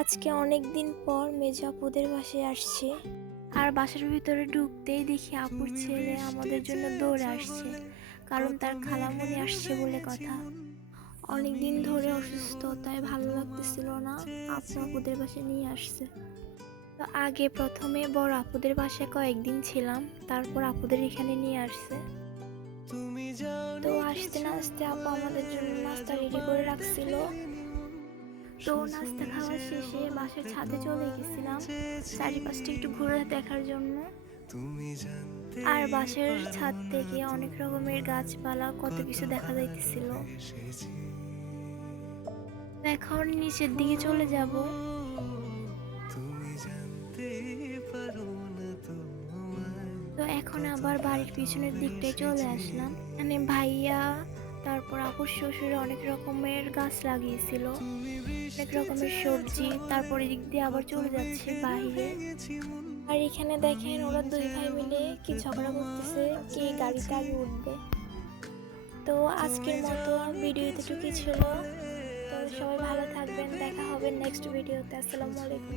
আজকে অনেক দিন পর মেজো আপুদের বাসায় আসছি। আর বাসার ভিতরে ঢুকতেই দেখি আপুর ছেলে আমাদের জন্য দৌড়ে আসছে, কারণ তার খালামণি আসছে বলে কথা। অনেক দিন ধরে অসুস্থ, তাই ভালো লাগতেছিল না, আপুদের বাসায় নিয়ে আসছে। তো আগে প্রথমে বড় আপুদের বাসায় কয়েকদিন ছিলাম, তারপর আপুদের এখানে নিয়ে আসছে। তো আসতে না আসতে আপু আমাদের জন্য নাস্তা রেডি করে রাখছিল। তো নাস্তা খাওয়া শেষে বাসার ছাদে চলে গেছিলাম চারিপাশটা একটু ঘুরে দেখার জন্য। আর বাসার ছাদ থেকে অনেক রকমের গাছপালা কত কিছু দেখা যাইতেছিল। এখন নিচের দিকে চলে যাব। তো এখন আবার বাড়ির পিছনের দিকটায় চলে আসলাম। মানে ভাইয়া তারপর আপুর শ্বশুর অনেক রকমের গাছ লাগিয়েছিল, অনেক রকমের সবজি। তারপর এদিক দিয়ে আবার চলে যাচ্ছে বাইরে। আর এখানে দেখেন ওরা দুই ভাই মিলে কি ঝগড়া করতেছে, কে গাড়িতে আগে উঠবে। তো আজকের মতো ভিডিও এতটুকুই ছিল। তো সবাই ভালো থাকবেন, দেখা হবে নেক্সট ভিডিওতে। আসসালামু আলাইকুম।